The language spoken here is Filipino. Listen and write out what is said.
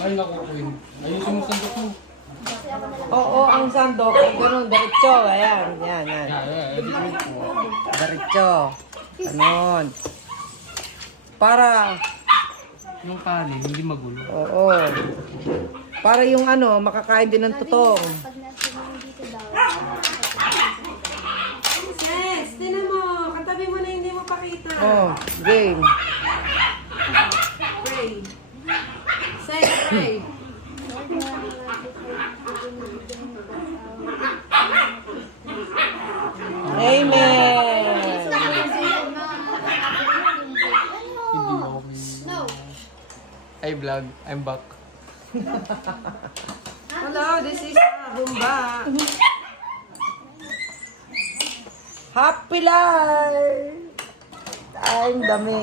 Ay, naku, Queen. Ayusin mo sandok mo. Oo, ang sandok. Ay, ganun, diretso. Ayan, yan, yan. Diretso. Ganon. Para, Yung kanin, hindi magulo. oo. Para yung ano, makakain din ng tutong. Pag nasa mga dito daw. Yes, tinan mo. Katabi mo na hindi mo pakita. Oh, game. Pray. Say, pray. Amen. No. Hey vlog, I'm back. Hello, this is Bumba. Happy life! Ang dami.